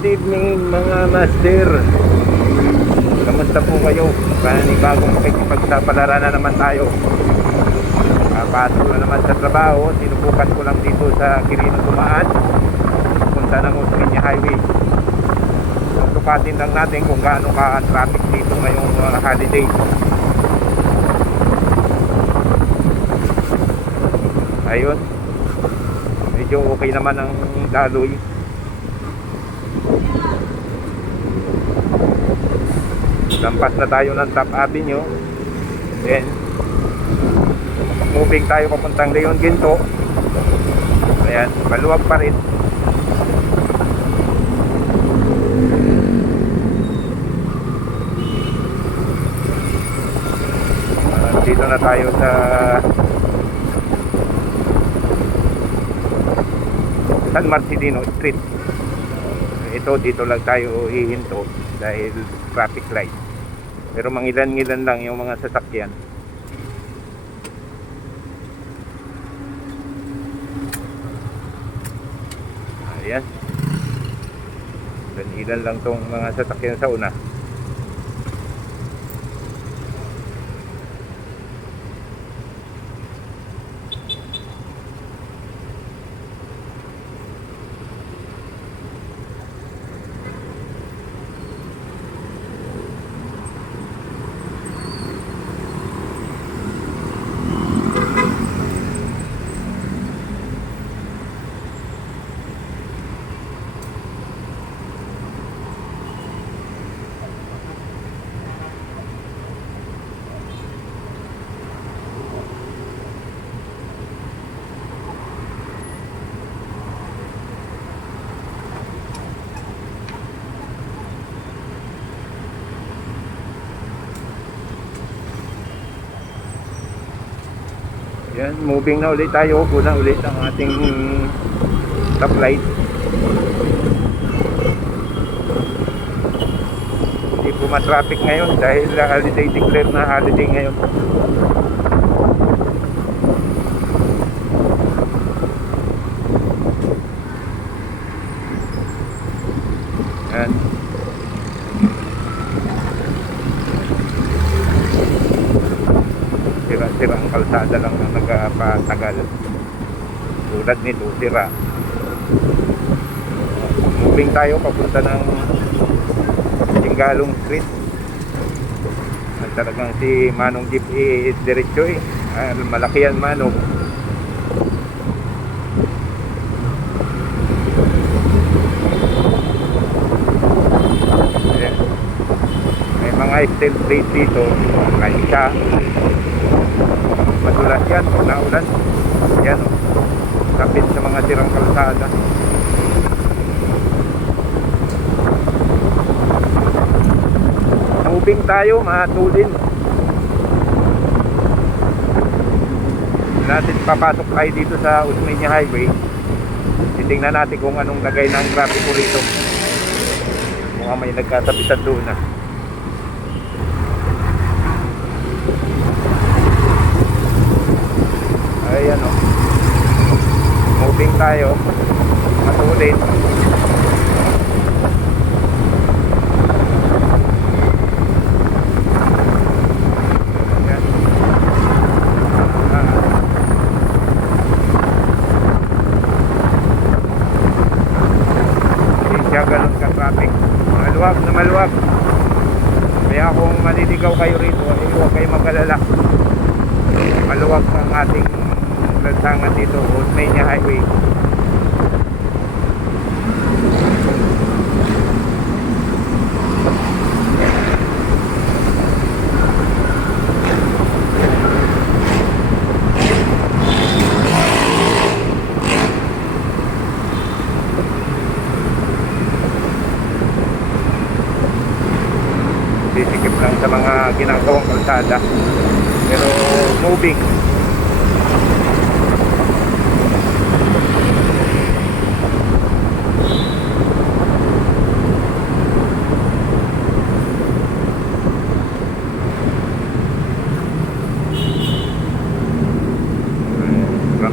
Good evening mga master. Kamusta po kayo? Panibagong makikipagsapalaran na naman tayo. Pasok na naman sa trabaho. Sinubukan ko lang dito sa Quirino dumaan punta ng Osmeña Highway. Tukatin lang natin kung gaano ka traffic dito ngayong holiday. Ayun, medyo okay naman ang daloy. Lampas na tayo ng Top Avenue. Then moving tayo papuntang Leon Ginto. Ayan, maluwag pa rin. Dito na tayo sa San Marcelino Street. Ito, dito lang tayo hihinto dahil traffic light. Pero mangilan-ngilan lang yung mga sasakyan. Ayan. Ilan lang tong mga sasakyan sa una. Yan, moving na ulit tayo. Kuna ulit ang ating top light. Hindi po ma-traffic ngayon dahil holiday, declare na holiday ngayon. Yan. Sira ang kalsada lang na nagpatagal. Tulad nito, sira. Moving tayo papunta ng Singalong Street. At talagang si Manong Jeep diretso eh. Malaki yan, Manong. Ayan. May mga steel plate dito. Kahit siya madulas yan pag naulan. Yan o, kapit sa mga sirang kalsada. Moving tayo, matulin natin. Papasok tayo dito sa Osmeña Highway. Titingnan natin kung anong lagay ng traffic ko rito. Mukhang may nagkasabitan doon na. Ayan o, moving tayo, matulin. Ayan. Hindi siya ganun ka-traffic. Maluwag na maluwag. Kaya kung maliligaw kayo rito, huwag kayo mag-alala. Maluwag ang ating lansangan dito, Osmeña Highway. Sisikip lang sa mga ginagawang kalsada, pero moving.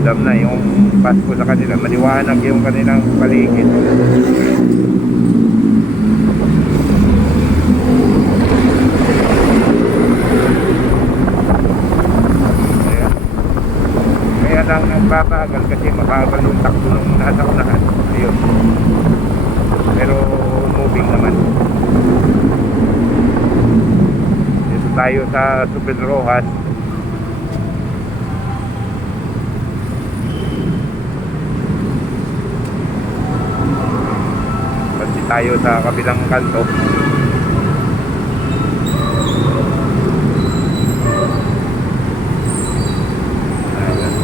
ramdam na yung Pasko sa kanila. Maliwanag yung kanilang paligid. Ayan. Kaya lang nagbabagal kasi mabagal yung takbo ng nasa unahan. Ayun. Pero moving naman. Dito tayo sa Super Rojas. Pati tayo sa kabilang kanto. Ayan.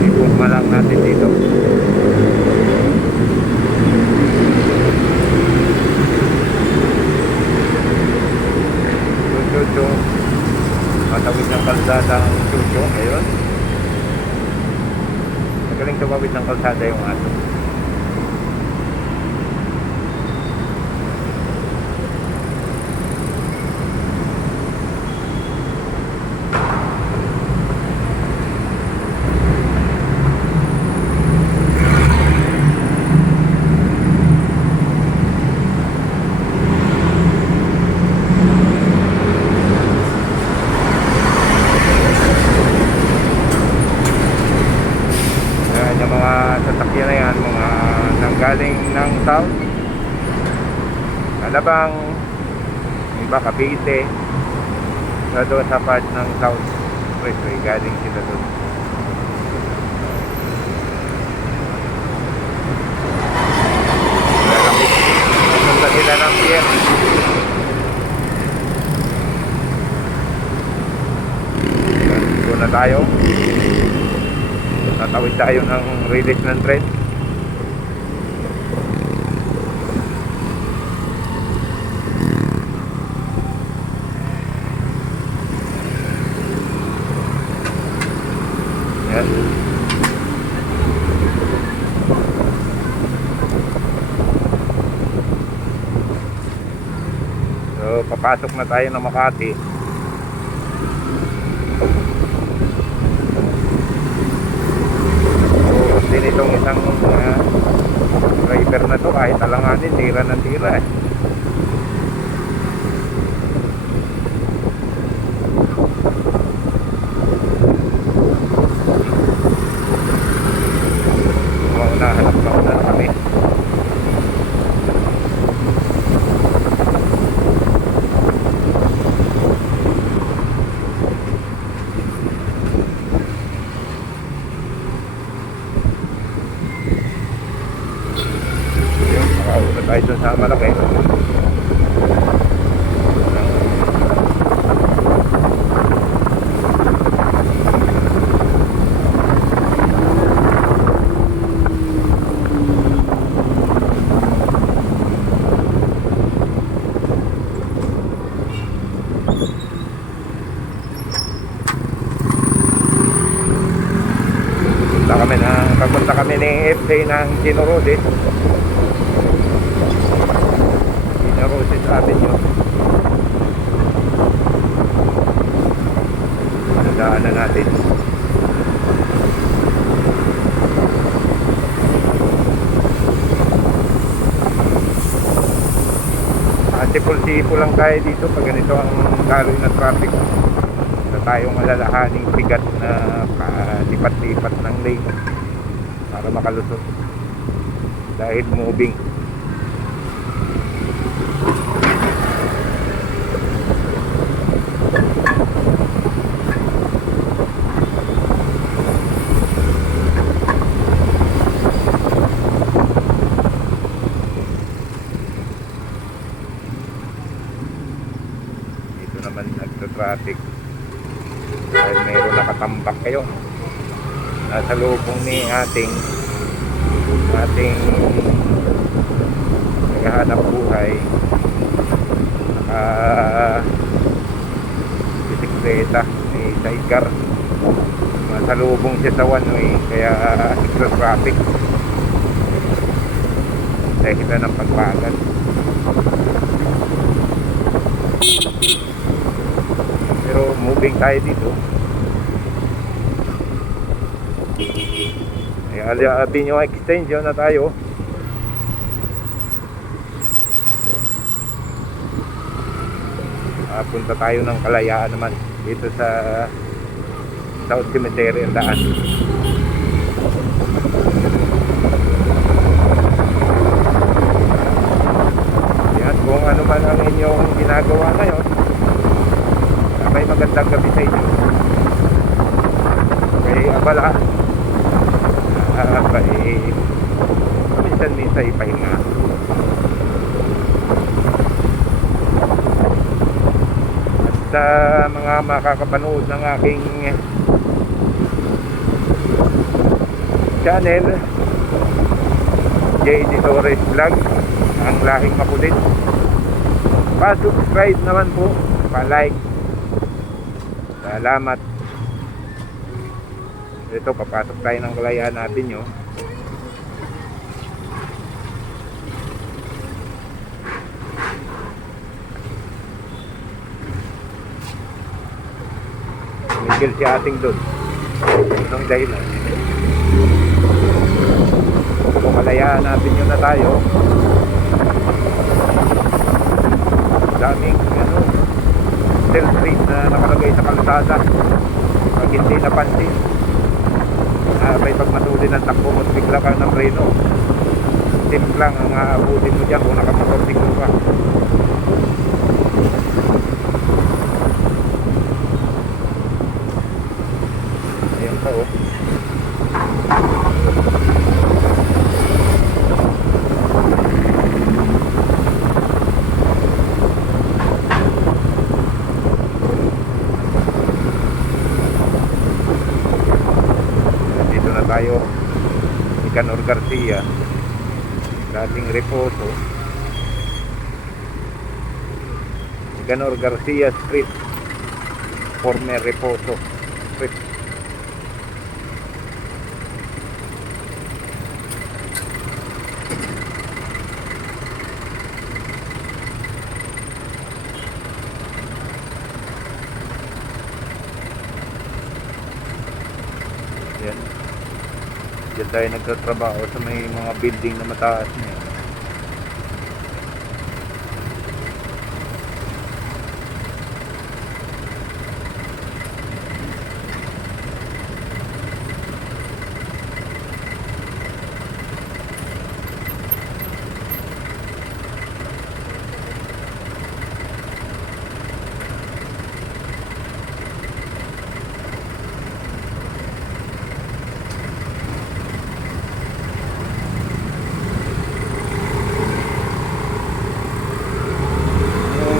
Ipugma lang natin dito. Chucho. Matawid ng kalsada ang Chucho. Ayun. Magaling tumawid ng kalsada yung aso. Yung mga sasakyan na yan, mga nanggaling ng south, Alabang, iba Cavite, na doon sa part ng south expressway, galing sila doon. Punta sila ng pier. Doon na tayo. Tatawid tayo ng release ng train. Yan. So papasok na tayo ng Makati. Din itong isang driver na to, kahit alanganin, tira ng tira eh. Hanap na kami. Makaulat tayo dun sa malaki. Papunta kami ni FC ng Generosis Avenue. Nadaanan natin. Sipol-sipol lang tayo dito pag ganito ang kaloy na traffic. Wala tayong alalahaning bigat na lipat-lipat ng lane para makalusot dahil moving. Dito naman nagta-traffic dahil mayroon nakatambak kayo nasa lubong ni ating naghahanap buhay, naka bisikleta, may sidecar, nasa lubong siya sa one way, kaya extra traffic dahil ng pagbagal. tubing tayo dito. May Avenue extension na tayo. Punta tayo ng Kalayaan naman dito sa South Cemetery ang daan. Yan, kung ano man ang inyong ginagawa ngayon, may magandang gabi sa inyo. Kay abala, minsan ipahinga. At sa mga makakapanood ng aking channel, JD Torres Vlog, ang lahing makulit, pa-subscribe naman po, pa-like. Salamat. Ito, papasok tayo ng Kalayaan natin yun. Tumigil si ating doon. Itong dahilan. Kung Kalayaan natin yun na tayo, daming Del Street na nakalagay sa kalsada. Pag hindi napansin, may pagmatuli ng takbo mo, bigla ka ng preno. Tip lang ang aabutin mo dyan kung nakamotorsiklo ka. Ayan pa oh. Tayo Nicanor Garcia, dating Reposo, Nicanor Garcia Street, former Reposo Street. Yan. Diyan tayo nagtatrabaho sa may mga building na mataas na yan.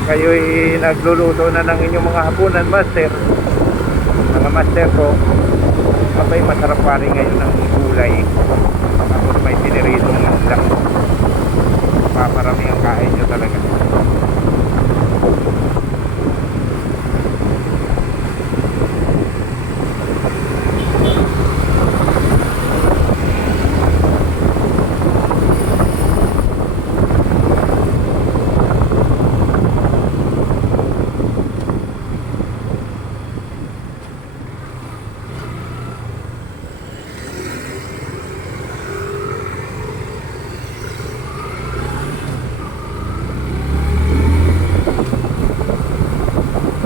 Kayo'y nagluluto na ng inyong mga hapunan, master, mga master ko, abay masarap pa rin ngayon ng gulay, tapos may piniritong lang, paparami ang kain nyo talaga.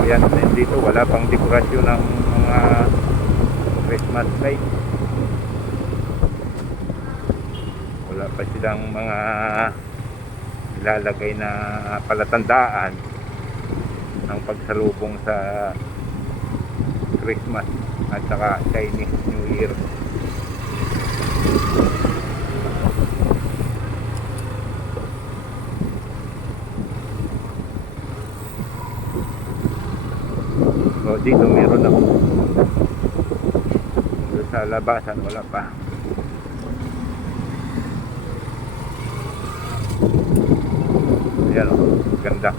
Yan, dito wala pang dekorasyon ng mga Christmas light. Wala pa silang mga ilalagay na palatandaan ng pagsalubong sa Christmas at saka Chinese New Year. So dito meron ako. Doon sa labasan wala pa. Ayan o, ganda.